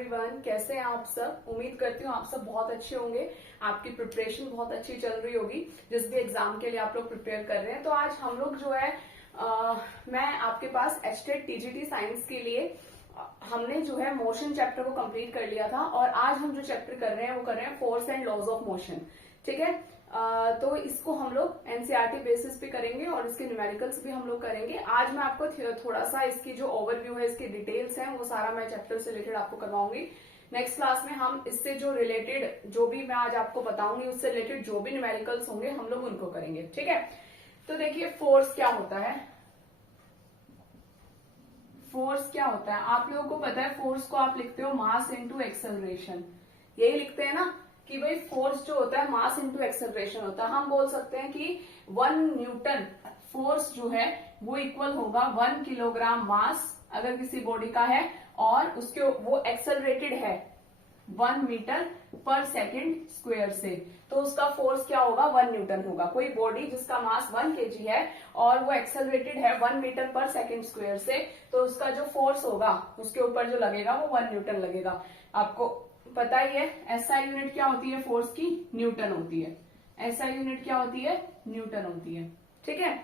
Everyone, कैसे हैं आप सब। उम्मीद करती हूँ आप सब बहुत अच्छे होंगे। आपकी प्रिपरेशन बहुत अच्छी चल रही होगी जिस भी एग्जाम के लिए आप लोग प्रिपेयर कर रहे हैं। तो आज हम लोग जो है मैं आपके पास एचटेट टीजीटी साइंस के लिए हमने जो है मोशन चैप्टर को कंप्लीट कर लिया था और आज हम जो चैप्टर कर रहे हैं वो कर रहे हैं force and laws of motion. ठीक है, तो इसको हम लोग एनसीईआरटी बेसिस पे करेंगे और इसके न्यूमेरिकल्स भी हम लोग करेंगे। आज मैं आपको थोड़ा सा इसकी जो ओवरव्यू है, इसकी डिटेल्स हैं, वो सारा मैं चैप्टर से रिलेटेड आपको करवाऊंगी। नेक्स्ट क्लास में हम इससे जो रिलेटेड जो भी मैं आज आपको बताऊंगी उससे रिलेटेड जो भी न्यूमेरिकल्स होंगे हम लोग उनको करेंगे। ठीक है, तो देखिए फोर्स क्या होता है। फोर्स क्या होता है आप लोगों को पता है। फोर्स को आप लिखते हो मास इनटू एक्सेलरेशन, यही लिखते हैं ना कि भाई फोर्स जो होता है मास इनटू एक्सेलरेशन होता है। हम बोल सकते हैं कि 1 न्यूटन फोर्स जो है वो इक्वल होगा 1 किलोग्राम मास अगर किसी बॉडी का है और उसके वो एक्सेलरेटेड है 1 मीटर पर सेकेंड स्क्वायर से, तो उसका फोर्स क्या होगा 1 न्यूटन होगा। कोई बॉडी जिसका मास 1 केजी है और वो एक्सेलरेटेड है 1 मीटर पर सेकेंड स्क्वायर से, तो उसका जो फोर्स होगा उसके ऊपर जो लगेगा वो 1 न्यूटन लगेगा। आपको पता ही है एसआई यूनिट क्या होती है फोर्स की, न्यूटन होती है। एसआई यूनिट क्या होती है, न्यूटन होती है। ठीक है,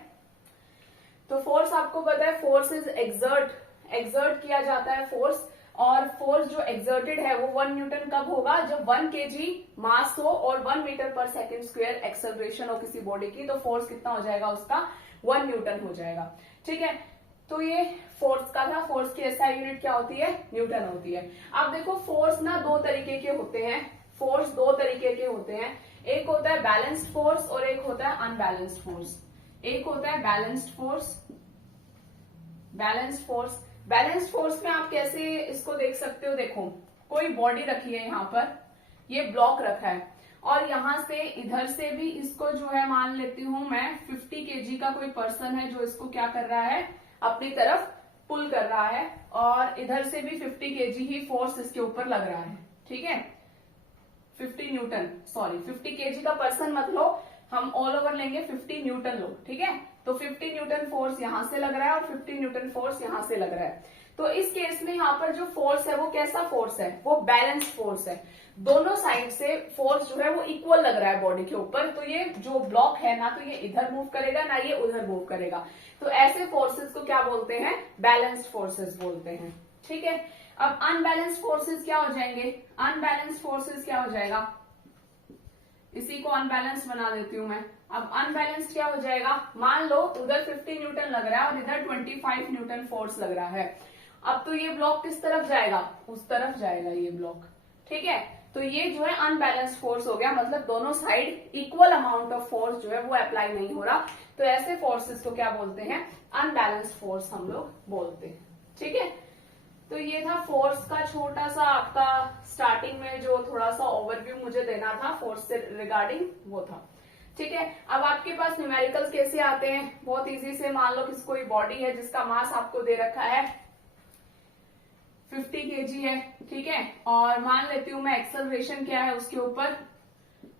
तो फोर्स आपको पता है, फोर्स इज एक्सर्ट किया जाता है फोर्स, और फोर्स जो एक्सर्टेड है वो 1 न्यूटन कब होगा, जब 1 केजी मास हो और 1 मीटर पर सेकेंड स्क्वायर एक्सेलरेशन हो किसी बॉडी की, तो फोर्स कितना हो जाएगा उसका 1 न्यूटन हो जाएगा। ठीक है, तो ये फोर्स का था। फोर्स की एसआई यूनिट क्या होती है, न्यूटन होती है। अब देखो फोर्स ना 2 तरीके के होते हैं। फोर्स 2 तरीके के होते हैं, एक होता है बैलेंस्ड फोर्स और एक होता है अनबैलेंस्ड फोर्स। एक होता है बैलेंस्ड फोर्स। बैलेंस्ड फोर्स में आप कैसे इसको देख सकते हो, देखो कोई बॉडी रखी है यहाँ पर, ये ब्लॉक रखा है और यहां से इधर से भी इसको जो है मान लेती हूं मैं 50 केजी का कोई पर्सन है जो इसको क्या कर रहा है अपनी तरफ पुल कर रहा है, और इधर से भी 50 केजी ही फोर्स इसके ऊपर लग रहा है। ठीक है, 50 केजी का पर्सन मत लो, हम ऑल ओवर लेंगे 50 न्यूटन लो। ठीक है, तो 50 न्यूटन फोर्स यहां से लग रहा है और 50 न्यूटन फोर्स यहां से लग रहा है। तो इस केस में यहाँ पर जो फोर्स है वो कैसा फोर्स है, वो बैलेंस फोर्स है। दोनों साइड से फोर्स जो है वो इक्वल लग रहा है बॉडी के ऊपर, तो ये जो ब्लॉक है ना तो ये इधर मूव करेगा ना ये उधर मूव करेगा। तो ऐसे फोर्सेस को क्या बोलते हैं, बैलेंस्ड फोर्सेस बोलते हैं। ठीक है, अब अनबैलेंस्ड फोर्सेस क्या हो जाएंगे, अनबैलेंस्ड फोर्सेस क्या हो जाएगा, इसी को अनबैलेंस बना देती हूं मैं। अब अनबैलेंस क्या हो जाएगा, मान लो उधर 50 न्यूटन लग रहा है और इधर 25 न्यूटन फोर्स लग रहा है। अब तो ये ब्लॉक किस तरफ जाएगा, उस तरफ जाएगा ये ब्लॉक। ठीक है, तो ये जो है अनबैलेंस्ड फोर्स हो गया, मतलब दोनों side equal amount of force जो है वो अप्लाई नहीं हो रहा। तो ऐसे फोर्सेस को क्या बोलते हैं, अनबैलेंस्ड फोर्स हम लोग बोलते हैं। ठीक है, तो ये था फोर्स का छोटा सा आपका स्टार्टिंग में जो थोड़ा सा ओवरव्यू मुझे देना था फोर्स से रिगार्डिंग, वो था। ठीक है, अब आपके पास न्यूमेरिकल्स कैसे आते हैं, बहुत इजी से। मान लो किसी कोई बॉडी है जिसका मास आपको दे रखा है 50 केजी है। ठीक है, और मान लेती हूं मैं एक्सेलरेशन क्या है उसके ऊपर,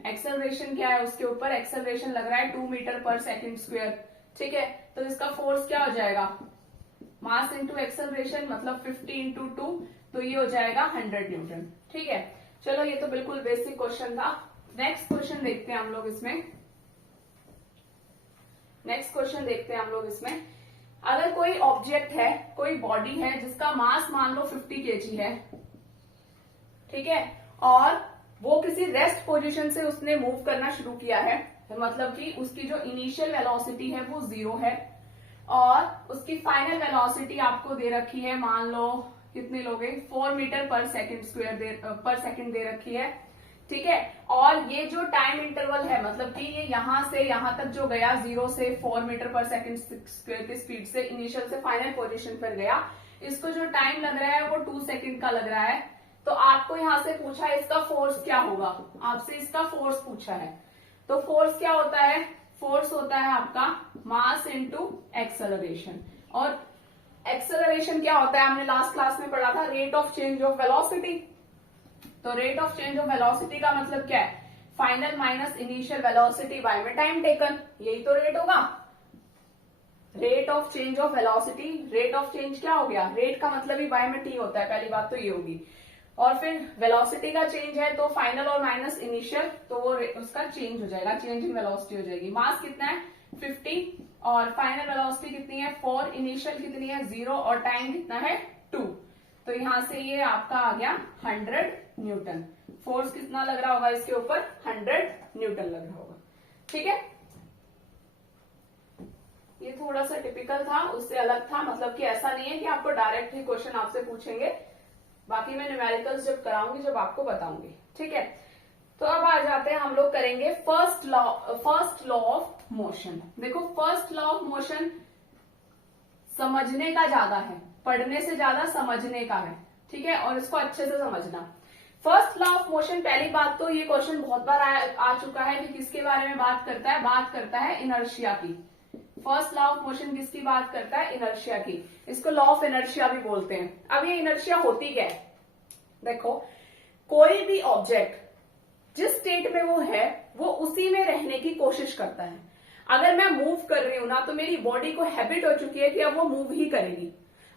एक्सेलरेशन क्या है उसके ऊपर, एक्सेलरेशन लग रहा है 2 मीटर पर सेकेंड स्क्वायर। ठीक है, तो इसका फोर्स क्या हो जाएगा, मास इंटू एक्सेलरेशन, मतलब 50 इंटू 2, तो ये हो जाएगा 100 न्यूटन। ठीक है, चलो ये तो बिल्कुल बेसिक क्वेश्चन था। नेक्स्ट क्वेश्चन देखते हैं हम लोग इसमें। नेक्स्ट क्वेश्चन देखते हैं हम लोग इसमें। अगर कोई ऑब्जेक्ट है, कोई बॉडी है जिसका मास मान लो 50 केजी है, ठीक है, और वो किसी रेस्ट पोजीशन से उसने मूव करना शुरू किया है, मतलब कि उसकी जो इनिशियल वेलोसिटी है वो 0 है और उसकी फाइनल वेलोसिटी आपको दे रखी है, मान लो कितने लोगे 4 मीटर पर सेकेंड स्क्वायर पर सेकेंड दे रखी है। ठीक है, और ये जो टाइम इंटरवल है, मतलब कि ये यहां से यहां तक जो गया 0 से 4 मीटर पर सेकेंड स्क्वायर की स्पीड से इनिशियल से फाइनल पोजीशन पर गया, इसको जो टाइम लग रहा है वो 2 सेकेंड का लग रहा है। तो आपको यहां से पूछा है इसका फोर्स क्या होगा, आपसे इसका फोर्स पूछा है। तो फोर्स क्या होता है, फोर्स होता है आपका मास इंटू एक्सेलरेशन। और एक्सेलरेशन क्या होता है, हमने लास्ट क्लास में पढ़ा था, rate of change of velocity. तो rate of change of velocity का मतलब क्या है, final minus initial velocity by में टाइम टेकन, यही तो रेट होगा। Rate of change of velocity, rate of change क्या हो गया, रेट का मतलब ही बाय में टी होता है, पहली बात तो ये होगी। और फिर वेलोसिटी का चेंज है तो फाइनल और माइनस इनिशियल, तो वो उसका चेंज हो जाएगा, चेंज इन वेलोसिटी हो जाएगी। मास कितना है 50 और फाइनल वेलोसिटी कितनी है 4, इनिशियल कितनी है 0 और टाइम कितना है 2। तो यहां से ये आपका आ गया 100 न्यूटन। फोर्स कितना लग रहा होगा इसके ऊपर 100 न्यूटन लग रहा होगा। ठीक है, ये थोड़ा सा टिपिकल था, उससे अलग था, मतलब कि ऐसा नहीं है कि आपको डायरेक्ट ही क्वेश्चन आपसे पूछेंगे, बाकी मैं न्यूमेरिकल्स जब कराऊंगी जब आपको बताऊंगी। ठीक है, तो अब आ जाते हैं हम लोग करेंगे फर्स्ट लॉ ऑफ मोशन। देखो फर्स्ट लॉ ऑफ मोशन समझने का ज्यादा है, पढ़ने से ज्यादा समझने का है। ठीक है, और इसको अच्छे से समझना। फर्स्ट लॉ ऑफ मोशन, पहली बात तो ये क्वेश्चन बहुत बार आ चुका है कि किसके बारे में बात करता है इनर्शिया की। फर्स्ट लॉ ऑफ मोशन किसकी बात करता है, इनर्शिया की। इसको लॉ ऑफ इनर्शिया भी बोलते हैं। अब ये इनर्शिया होती क्या है, देखो कोई भी ऑब्जेक्ट जिस स्टेट में वो है वो उसी में रहने की कोशिश करता है। अगर मैं मूव कर रही हूं ना तो मेरी बॉडी को हैबिट हो चुकी है कि अब वो मूव ही करेगी।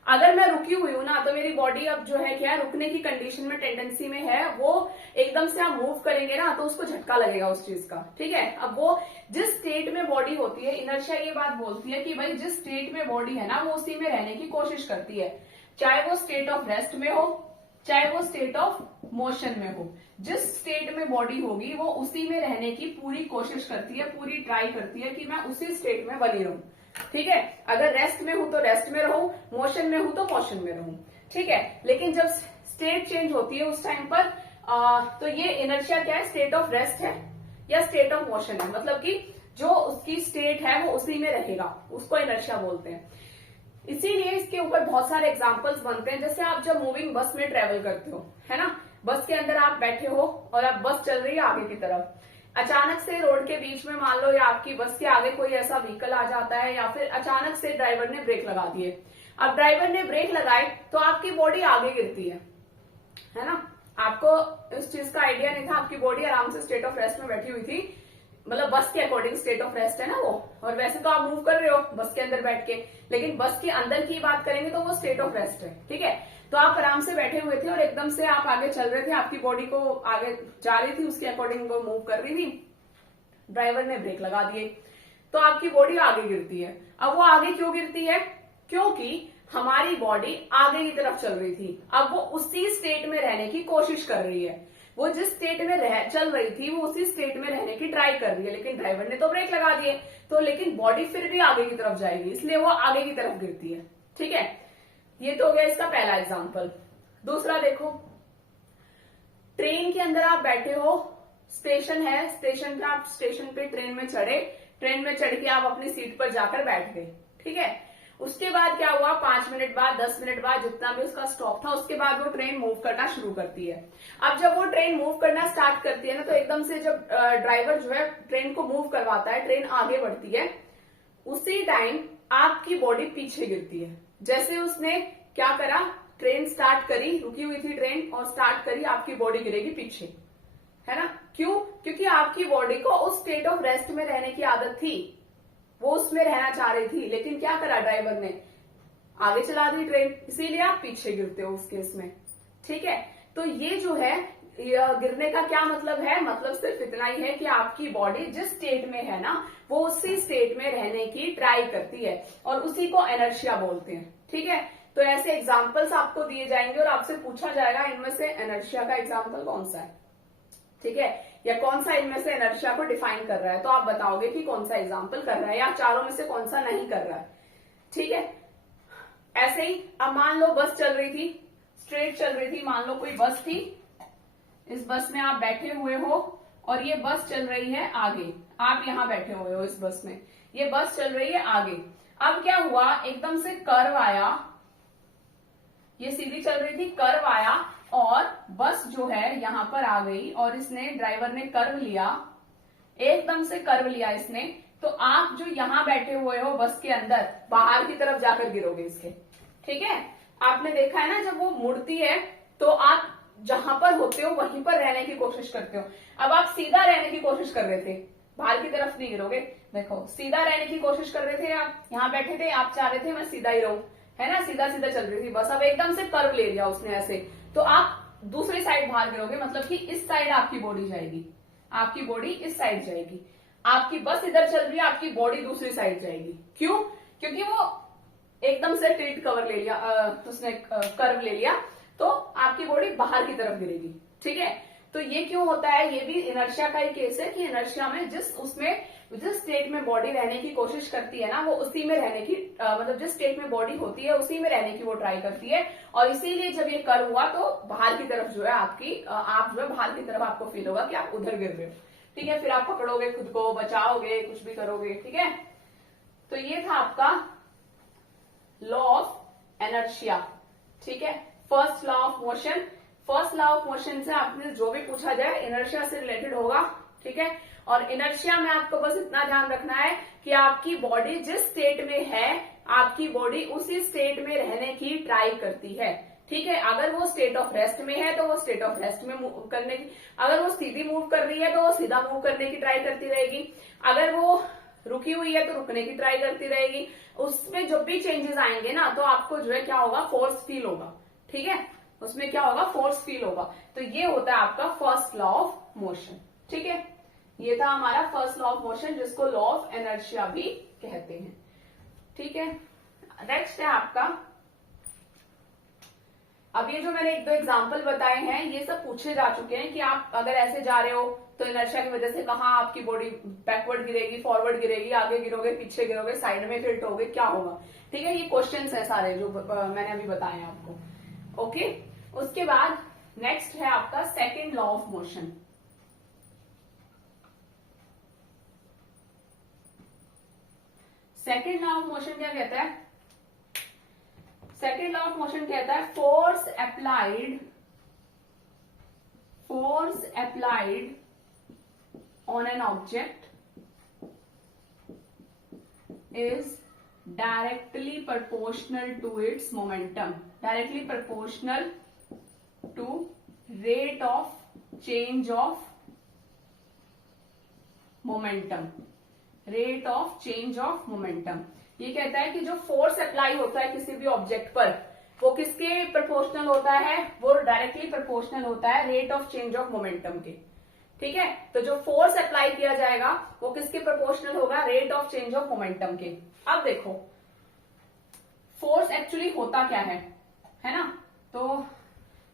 अगर मैं रुकी हुई हूं ना तो मेरी बॉडी अब जो है क्या रुकने की कंडीशन में, टेंडेंसी में है, वो एकदम से आप मूव करेंगे ना तो उसको झटका लगेगा उस चीज का। ठीक है, अब वो जिस स्टेट में बॉडी होती है, इनर्शिया ये बात बोलती है कि भाई जिस स्टेट में बॉडी है ना वो उसी में रहने की कोशिश करती है, चाहे वो स्टेट ऑफ रेस्ट में हो चाहे वो स्टेट ऑफ मोशन में हो। जिस स्टेट में बॉडी होगी वो उसी में रहने की पूरी कोशिश करती है, पूरी ट्राई करती है कि मैं उसी स्टेट में बनी रहूं। ठीक है, अगर रेस्ट में हूं तो रेस्ट में रहूं, मोशन में हूं तो मोशन में रहूं। ठीक है, लेकिन जब स्टेट चेंज होती है उस टाइम पर तो ये इनर्शिया क्या है, स्टेट ऑफ रेस्ट है या स्टेट ऑफ मोशन है, मतलब कि जो उसकी स्टेट है वो उसी में रहेगा, उसको इनर्शिया बोलते हैं। इसीलिए इसके ऊपर बहुत सारे एग्जाम्पल्स बनते हैं। जैसे आप जब मूविंग बस में ट्रेवल करते हो, है ना, बस के अंदर आप बैठे हो और अब बस चल रही है आगे की तरफ, अचानक से रोड के बीच में मान लो या आपकी बस के आगे कोई ऐसा व्हीकल आ जाता है या फिर अचानक से ड्राइवर ने ब्रेक लगा दिए। अब ड्राइवर ने ब्रेक लगाई तो आपकी बॉडी आगे गिरती है ना, आपको इस चीज का आइडिया नहीं था, आपकी बॉडी आराम से स्टेट ऑफ रेस्ट में बैठी हुई थी, मतलब बस के अकॉर्डिंग स्टेट ऑफ रेस्ट है ना वो, और वैसे तो आप मूव कर रहे हो बस के अंदर बैठ के, लेकिन बस के अंदर की बात करेंगे तो वो स्टेट ऑफ रेस्ट है। ठीक है, तो आप आराम से बैठे हुए थे और एकदम से आप आगे चल रहे थे, आपकी बॉडी को आगे जा रही थी, उसके अकॉर्डिंग वो मूव कर रही थी, ड्राइवर ने ब्रेक लगा दिए तो आपकी बॉडी आगे गिरती है। अब वो आगे क्यों गिरती है, क्योंकि हमारी बॉडी आगे की तरफ चल रही थी, अब वो उसी स्टेट में रहने की कोशिश कर रही है। वो जिस स्टेट में चल रही थी वो उसी स्टेट में रहने की ट्राई कर रही है, लेकिन ड्राइवर ने तो ब्रेक लगा दिए, तो लेकिन बॉडी फिर भी आगे की तरफ जाएगी, इसलिए वो आगे की तरफ गिरती है। ठीक है, ये तो हो गया इसका पहला एग्जांपल। दूसरा देखो, ट्रेन के अंदर आप बैठे हो, स्टेशन है, स्टेशन पे आप स्टेशन पे ट्रेन में चढ़े, ट्रेन में चढ़ के आप अपनी सीट पर जाकर बैठ गए। ठीक है, उसके बाद क्या हुआ, 5 मिनट बाद 10 मिनट बाद जितना भी उसका स्टॉप था उसके बाद वो ट्रेन मूव करना शुरू करती है। अब जब वो ट्रेन मूव करना स्टार्ट करती है ना तो एकदम से जब ड्राइवर जो है ट्रेन को मूव करवाता है, ट्रेन आगे बढ़ती है, उसी टाइम आपकी बॉडी पीछे गिरती है। जैसे उसने क्या करा, ट्रेन स्टार्ट करी, रुकी हुई थी ट्रेन और स्टार्ट करी, आपकी बॉडी गिरेगी पीछे, है ना, क्यों, क्योंकि आपकी बॉडी को उस स्टेट ऑफ रेस्ट में रहने की आदत थी, वो उसमें रहना चाह रही थी, लेकिन क्या करा ड्राइवर ने, आगे चला दी ट्रेन, इसीलिए आप पीछे गिरते हो उस केस में। ठीक है, तो ये जो है गिरने का क्या मतलब है, मतलब सिर्फ इतना ही है कि आपकी बॉडी जिस स्टेट में है ना वो उसी स्टेट में रहने की ट्राई करती है और उसी को इनर्शिया बोलते हैं। ठीक है, तो ऐसे एग्जाम्पल्स आपको दिए जाएंगे और आपसे पूछा जाएगा इनमें से इनर्शिया का एग्जाम्पल कौन सा है। ठीक है, या कौन सा इनमें से इनर्शिया को डिफाइन कर रहा है, तो आप बताओगे कि कौन सा एग्जाम्पल कर रहा है या चारों में से कौन सा नहीं कर रहा है। ठीक है, ऐसे ही अब मान लो बस चल रही थी, स्ट्रेट चल रही थी, मान लो कोई बस थी, इस बस में आप बैठे हुए हो और ये बस चल रही है आगे, आप यहां बैठे हुए हो इस बस में, ये बस चल रही है आगे। अब क्या हुआ, एकदम से कर्व आया, ये सीधी चल रही थी, कर्व आया और बस जो है यहां पर आ गई और इसने, ड्राइवर ने कर्व लिया, एकदम से कर्व लिया इसने, तो आप जो यहां बैठे हुए हो बस के अंदर, बाहर की तरफ जाकर गिरोगे इसके। ठीक है, आपने देखा है ना जब वो मुड़ती है तो आप जहां पर होते हो वहीं पर रहने की कोशिश करते हो। अब आप सीधा रहने की कोशिश कर रहे थे, बाहर की तरफ नहीं गिरोगे, देखो सीधा रहने की कोशिश कर रहे थे, आप यहां बैठे थे, आप चाह रहे थे मैं सीधा ही रहूं, है ना, सीधा सीधा चल रही थी बस, अब एकदम से कर्व ले लिया उसने ऐसे, तो आप दूसरी साइड बाहर गिरोगे, मतलब कि इस साइड आपकी बॉडी जाएगी, आपकी बॉडी इस साइड जाएगी, आपकी बस इधर चल रही है, आपकी बॉडी दूसरी साइड जाएगी। क्यों? क्योंकि वो एकदम से टिल्ट कवर ले लिया, उसने कर्व ले लिया, तो आपकी बॉडी बाहर की तरफ गिरेगी। ठीक है, तो ये क्यों होता है? ये भी इनर्शिया का ही केस है कि इनर्शिया में जिस स्टेट में बॉडी रहने की कोशिश करती है ना, वो उसी में रहने की, मतलब जिस स्टेट में बॉडी होती है उसी में रहने की वो ट्राई करती है, और इसीलिए जब ये कर्व हुआ तो बाहर की तरफ जो है आप जो है बाहर की तरफ आपको फील होगा कि आप उधर गिर रहे हो। ठीक है, फिर आप पकड़ोगे खुद को, बचाओगे, कुछ भी करोगे। ठीक है, तो ये था आपका लॉ ऑफ एनर्शिया। ठीक है, first law of motion. First law of motion से आपने जो भी पूछा जाए इनर्शिया से रिलेटेड होगा। ठीक है, और इनर्शिया में आपको बस इतना ध्यान रखना है कि आपकी बॉडी जिस स्टेट में है, आपकी बॉडी उसी स्टेट में रहने की ट्राई करती है। ठीक है, अगर वो स्टेट ऑफ रेस्ट में है तो वो स्टेट ऑफ रेस्ट में मूव करने की, अगर वो सीधी मूव कर रही है तो वो सीधा मूव करने की ट्राई करती रहेगी, अगर वो रुकी हुई है तो रुकने की ट्राई करती रहेगी। उसमें जब भी चेंजेस आएंगे ना, तो आपको जो है क्या होगा, फोर्स फील होगा। ठीक है, उसमें क्या होगा, फोर्स फील होगा। तो ये होता है आपका फर्स्ट लॉ ऑफ मोशन। ठीक है, ये था हमारा फर्स्ट लॉ ऑफ मोशन, जिसको लॉ ऑफ एनर्शिया भी कहते हैं। ठीक है, नेक्स्ट है आपका, अब ये जो मैंने एक दो एग्जांपल बताए हैं, ये सब पूछे जा चुके हैं कि आप अगर ऐसे जा रहे हो तो इनर्शिया की वजह से कहाँ आपकी बॉडी बैकवर्ड गिरेगी, फॉरवर्ड गिरेगी, आगे गिरोगे, पीछे गिरोगे, साइड में टिल्ट होगे, क्या होगा। ठीक है, ये क्वेश्चंस है सारे जो मैंने अभी बताए हैं आपको। ओके, उसके बाद नेक्स्ट है आपका second law of motion. Second law of motion क्या कहता है? सेकेंड लॉ ऑफ मोशन कहता है force applied on an object is directly proportional to its momentum, directly proportional to rate of change of momentum, rate of change of momentum. ये कहता है कि जो फोर्स अप्लाई होता है किसी भी ऑब्जेक्ट पर, वो किसके प्रोपोर्शनल होता है? वो डायरेक्टली प्रोपोर्शनल होता है rate of change of momentum के। ठीक है, तो जो फोर्स अप्लाई किया जाएगा वो किसके प्रोपोर्शनल होगा? Rate of change of momentum के। अब देखो फोर्स एक्चुअली होता क्या है ना? तो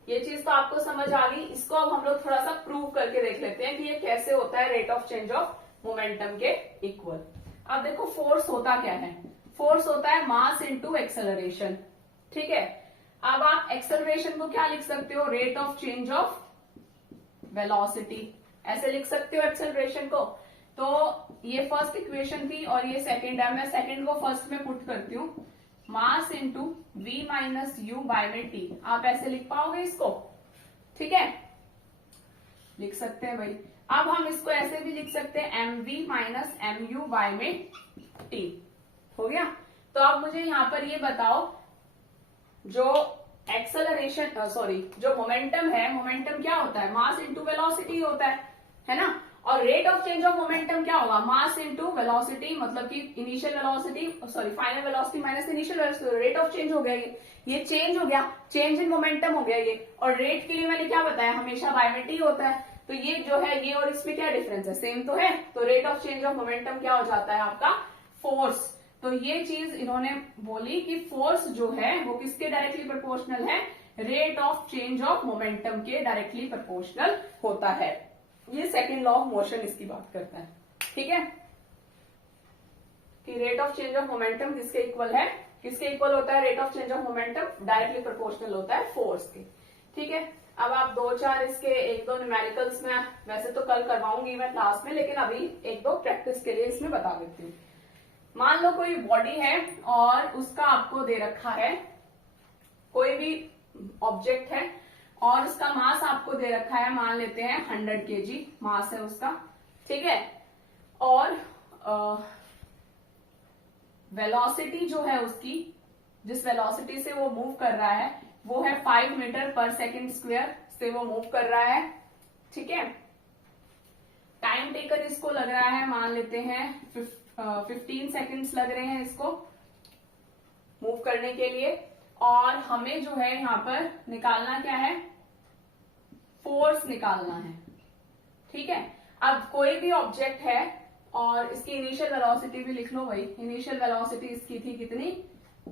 ये चीज तो आपको समझ आ गई। इसको अब हम लोग थोड़ा सा प्रूव करके देख लेते हैं कि ये कैसे होता है rate of change of momentum के इक्वल। अब देखो फोर्स होता क्या है? फोर्स होता है मास इनटू एक्सेलरेशन। ठीक है, अब आप एक्सेलरेशन को क्या लिख सकते हो? Rate of change of velocity, ऐसे लिख सकते हो एक्सेलरेशन को। तो ये फर्स्ट इक्वेशन थी और ये सेकंड है। मैं सेकंड को फर्स्ट में पुट करती हूँ, mass into v minus u by में टी। आप ऐसे लिख पाओगे इसको? ठीक है, लिख सकते हैं भाई। अब हम इसको ऐसे भी लिख सकते हैं mv माइनस mu बाय में t। हो गया? तो अब मुझे यहां पर ये बताओ, जो एक्सेलरेशन जो मोमेंटम है, मोमेंटम क्या होता है? मास इंटू वेलोसिटी होता है ना? और rate of change of momentum क्या होगा? मास इंटू वेलोसिटी, मतलब कि initial velocity final velocity minus initial velocity, rate of change हो गया। ये चेंज हो गया, चेंज इन मोमेंटम हो गया ये। और रेट के लिए मैंने क्या बताया? हमेशा बाय में टी होता है। तो ये जो है, ये और इसमें क्या डिफरेंस है? सेम तो है। तो rate of change of momentum क्या हो जाता है आपका? फोर्स। तो ये चीज इन्होंने बोली कि फोर्स जो है वो किसके डायरेक्टली प्रोपोर्शनल है? Rate of change of momentum के डायरेक्टली प्रोपोर्शनल होता है। ये सेकेंड लॉ ऑफ मोशन इसकी बात करता है। ठीक है, कि rate of change of momentum किसके इक्वल है? किसके इक्वल होता है rate of change of momentum? Directly proportional होता है फोर्स के। ठीक है, अब आप दो चार इसके एक दो न्यूमेरिकल्स में, वैसे तो कल करवाऊंगी मैं क्लास में, लेकिन अभी एक दो प्रैक्टिस के लिए इसमें बता देती हूँ। मान लो कोई बॉडी है और उसका आपको दे रखा है, कोई भी ऑब्जेक्ट है और उसका मास आपको दे रखा है, मान लेते हैं 100 kg मास है उसका। ठीक है, और वेलोसिटी जो है उसकी, जिस वेलोसिटी से वो मूव कर रहा है वो है 5 मीटर पर सेकेंड स्क्वायर से वो मूव कर रहा है। ठीक है, टाइम टेकन इसको लग रहा है, मान लेते हैं 15 सेकेंड्स लग रहे हैं इसको मूव करने के लिए। और हमें जो है यहाँ पर निकालना क्या है? फोर्स निकालना है। ठीक है, अब कोई भी ऑब्जेक्ट है और इसकी इनिशियल वेलोसिटी भी लिख लो भाई। इनिशियल वेलोसिटी इसकी थी कितनी,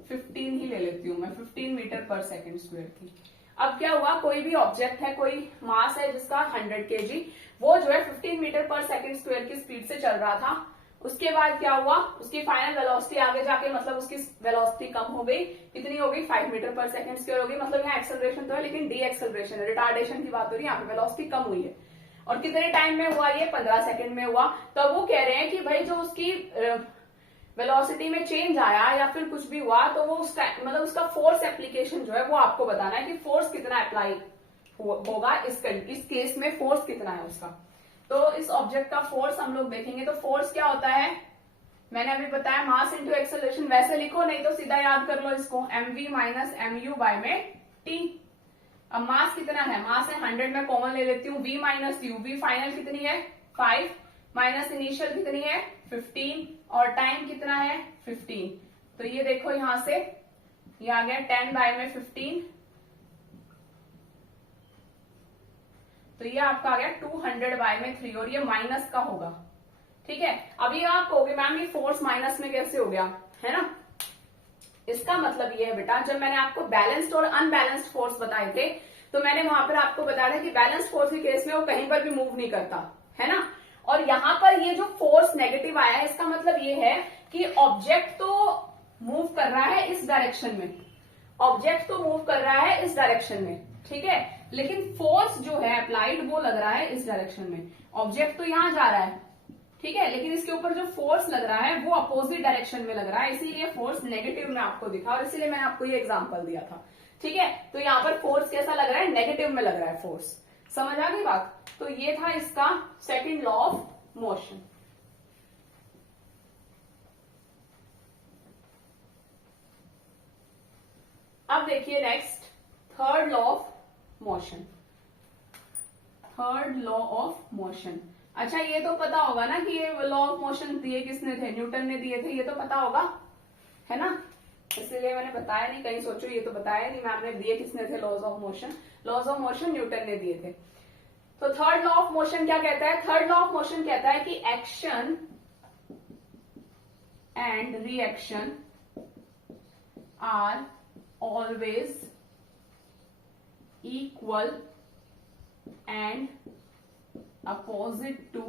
15 ही ले लेती हूं मैं, 15 मीटर पर सेकेंड स्क्वायर थी। अब क्या हुआ, कोई भी ऑब्जेक्ट है, कोई मास है जिसका 100 kg, वो जो है 15 मीटर पर सेकेंड स्क्वायर की स्पीड से चल रहा था। उसके बाद क्या हुआ, उसकी फाइनल वेलोसिटी आगे जाके मतलब उसकी वेलोसिटी कम हो गई, कितनी हो गई, 5 मीटर पर सेकेंड स्क्वायर हो गई। मतलब यहाँ एक्सेलरेशन तो है लेकिन डी एक्सेलरेशन है, रिटार्डेशन की बात हो रही है, यहाँ पे वेलोसिटी कम हुई है। और कितने टाइम में हुआ, ये 15 सेकेंड में हुआ। तो वो कह रहे हैं कि भाई जो उसकी वेलोसिटी में चेंज आया या फिर कुछ भी हुआ तो वो उस टाइम मतलब उसका फोर्स एप्लीकेशन जो है वो आपको बताना है कि फोर्स कितना अप्लाई होगा इस केस में, फोर्स कितना है उसका। तो इस ऑब्जेक्ट का फोर्स हम लोग देखेंगे। तो फोर्स क्या होता है, मैंने अभी बताया मास इंटू एक्सेलरेशन। वैसे लिखो, नहीं तो सीधा याद कर लो इसको, mv माइनस mu बाय में t। अब मास कितना है, मास है 100, में कॉमन ले लेती हूँ, v minus u, v final कितनी है 5, माइनस इनिशियल कितनी है 15, और टाइम कितना है 15। तो ये देखो यहां से ये आ गया 10 बाय में 15, तो ये आपका आ गया 200 बाय में 3, और ये माइनस का होगा। ठीक है, अभी आप कहोगे मैम ये फोर्स माइनस में कैसे हो गया, है ना। इसका मतलब ये है बेटा, जब मैंने आपको बैलेंस्ड और अनबैलेंस्ड फोर्स बताए थे तो मैंने वहां पर आपको बताया था कि बैलेंस्ड फोर्स के केस में वो कहीं पर भी मूव नहीं करता, है ना। और यहां पर ये जो फोर्स नेगेटिव आया है, इसका मतलब ये है कि ऑब्जेक्ट तो मूव कर रहा है इस डायरेक्शन में, ऑब्जेक्ट तो मूव कर रहा है इस डायरेक्शन में, ठीक है, लेकिन फोर्स जो है अप्लाइड वो लग रहा है इस डायरेक्शन में। ऑब्जेक्ट तो यहां जा रहा है, ठीक है, लेकिन इसके ऊपर जो फोर्स लग रहा है वो अपोजिट डायरेक्शन में लग रहा है, इसीलिए फोर्स नेगेटिव में आपको दिखा और इसीलिए मैंने आपको ये एग्जांपल दिया था। ठीक है, तो यहाँ पर फोर्स कैसा लग रहा है, नेगेटिव में लग रहा है फोर्स। समझ आ गई बात। तो ये था इसका सेकंड लॉ ऑफ मोशन। अब देखिए next third law of motion. Third law of motion, अच्छा ये तो पता होगा ना कि ये लॉ ऑफ मोशन दिए किसने थे, न्यूटन ने दिए थे, ये तो पता होगा, है ना। इसलिए मैंने बताया नहीं, कहीं सोचो ये तो बताया नहीं मैम ने, दिए किसने थे laws of motion, laws of motion Newton ने दिए थे। तो थर्ड लॉ ऑफ मोशन क्या कहता है, थर्ड लॉ ऑफ मोशन कहता है कि action and reaction are always equal and opposite to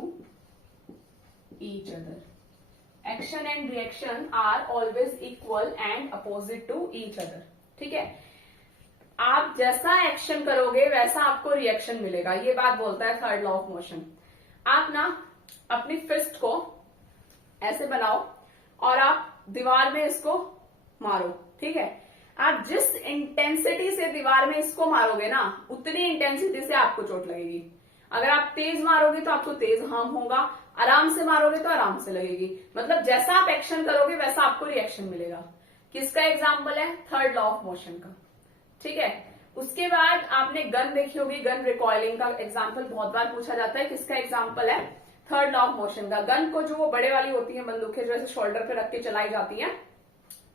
each other. Action and reaction are always equal and opposite to each other. ठीक है, आप जैसा एक्शन करोगे वैसा आपको रिएक्शन मिलेगा, ये बात बोलता है थर्ड लॉ ऑफ मोशन। आप ना अपनी फिस्ट को ऐसे बनाओ और आप दीवार में इसको मारो, ठीक है। आप जिस इंटेंसिटी से दीवार में इसको मारोगे ना, उतनी इंटेंसिटी से आपको चोट लगेगी। अगर आप तेज मारोगे तो आपको तेज हार्म होगा, आराम से मारोगे तो आराम से लगेगी। मतलब जैसा आप एक्शन करोगे वैसा आपको रिएक्शन मिलेगा। किसका एग्जाम्पल है, थर्ड लॉ ऑफ मोशन का, ठीक है। उसके बाद आपने गन देखी होगी, गन रिकॉइलिंग का एग्जाम्पल बहुत बार पूछा जाता है, किसका एग्जाम्पल है, थर्ड लॉ ऑफ मोशन का। गन को जो वो बड़े वाली होती है बंदूकें जो ऐसे शोल्डर पे रख के चलाई जाती है,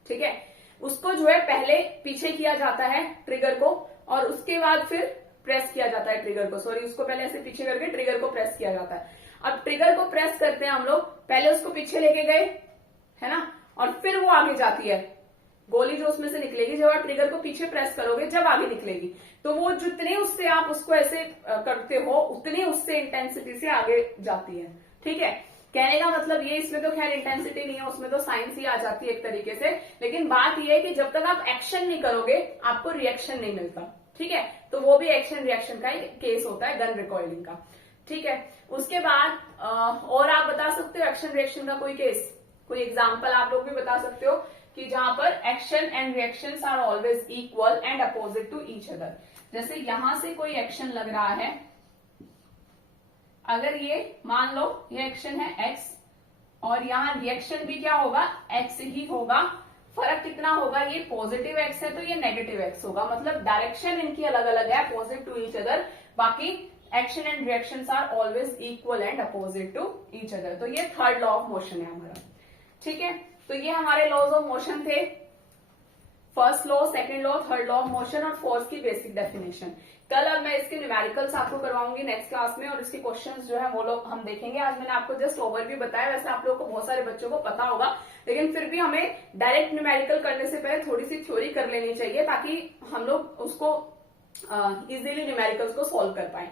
ठीक है, उसको जो है पहले पीछे किया जाता है ट्रिगर को, और उसके बाद फिर प्रेस किया जाता है ट्रिगर को, सॉरी उसको पहले ऐसे पीछे करके ट्रिगर को प्रेस किया जाता है। अब ट्रिगर को प्रेस करते हैं हम लोग, पहले उसको पीछे लेके गए, है ना, और फिर वो आगे जाती है, गोली जो उसमें से निकलेगी, जब आप ट्रिगर को पीछे प्रेस करोगे जब आगे निकलेगी, तो वो जितने उससे आप उसको ऐसे करते हो उतनी उससे इंटेंसिटी से आगे जाती है। ठीक है, कहने का मतलब ये, इसमें तो खैर इंटेंसिटी नहीं है, उसमें तो साइंस ही आ जाती है एक तरीके से, लेकिन बात ये है कि जब तक आप एक्शन नहीं करोगे आपको रिएक्शन नहीं मिलता। ठीक है, तो वो भी एक्शन रिएक्शन का ही केस होता है गन रिकॉइलिंग का। ठीक है, उसके बाद और आप बता सकते हो एक्शन रिएक्शन का कोई केस, कोई एग्जांपल आप लोग भी बता सकते हो कि जहां पर action and reactions are always equal and opposite to each other. जैसे यहां से कोई एक्शन लग रहा है, अगर ये मान लो ये एक्शन है x और यहाँ रिएक्शन भी क्या होगा, x ही होगा, फर्क कितना होगा, ये पॉजिटिव x है तो ये नेगेटिव x होगा, मतलब डायरेक्शन इनकी अलग अलग है, अपोजिट टू ईच अदर। बाकी action and reactions are always equal and opposite to each other. तो ये थर्ड लॉ ऑफ मोशन है हमारा। ठीक है, तो ये हमारे लॉज ऑफ मोशन थे। First law, second law, third law of motion और फोर्स की बेसिक डेफिनेशन। कल अब मैं इसके न्यूमेरिकल्स आपको करवाऊंगी नेक्स्ट क्लास में, और इसके क्वेश्चंस जो है वो लोग हम देखेंगे। आज मैंने आपको जस्ट ओवरव्यू बताया, वैसे आप लोगों को बहुत सारे बच्चों को पता होगा, लेकिन फिर भी हमें डायरेक्ट न्यूमेरिकल करने से पहले थोड़ी सी थ्योरी कर लेनी चाहिए, ताकि हम लोग उसको इजीली न्यूमेरिकल्स को सॉल्व कर पाए।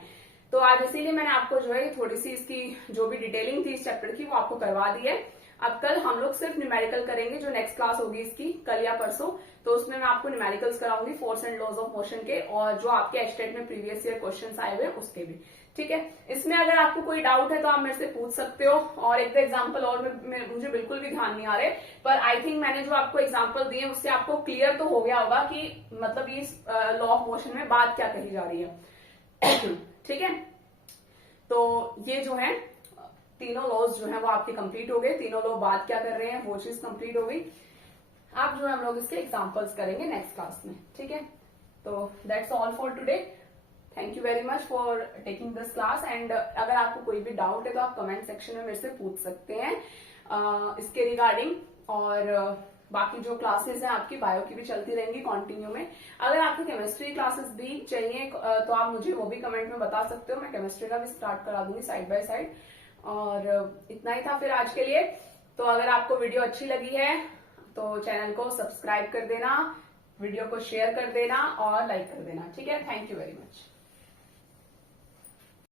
तो आज इसीलिए मैंने आपको जो है थोड़ी सी इसकी जो भी डिटेलिंग थी इस चैप्टर की वो आपको करवा दी है। अब कल हम लोग सिर्फ न्यूमेरिकल करेंगे, जो नेक्स्ट क्लास होगी इसकी कल या परसों, तो उसमें मैं आपको न्यूमेरिकल्स कराऊंगी force and laws of motion के, और जो आपके एस्टेट में प्रीवियस ईयर क्वेश्चंस आए हुए उसके भी। ठीक है, इसमें अगर आपको कोई डाउट है तो आप मेरे से पूछ सकते हो। और एक एग्जाम्पल और मुझे बिल्कुल भी ध्यान नहीं आ रहे, पर आई थिंक मैंने जो आपको एग्जाम्पल दिए उससे आपको क्लियर तो हो गया होगा कि मतलब ये लॉ ऑफ मोशन में बात क्या कही जा रही है। ठीक है, तो ये जो है तीनों लॉज जो है वो आपके कंप्लीट हो गए। तीनों लोग बात क्या कर रहे हैं वो चीज कंप्लीट हो गई। आप जो है हम लोग इसके एग्जांपल्स करेंगे नेक्स्ट क्लास में। ठीक है, तो that's all for today. Thank you very much for taking this class, and अगर आपको कोई भी डाउट है तो आप कमेंट सेक्शन में मेरे से पूछ सकते हैं इसके रिगार्डिंग। और बाकी जो क्लासेस हैं आपकी बायो की भी चलती रहेंगी कंटिन्यू में। अगर आपको केमिस्ट्री क्लासेस भी चाहिए तो आप मुझे वो भी कमेंट में बता सकते हो, मैं केमिस्ट्री का भी स्टार्ट करा दूंगी साइड बाय साइड। और इतना ही था फिर आज के लिए। तो अगर आपको वीडियो अच्छी लगी है तो चैनल को सब्सक्राइब कर देना, वीडियो को शेयर कर देना और लाइक कर देना। ठीक है, थैंक यू वेरी मच।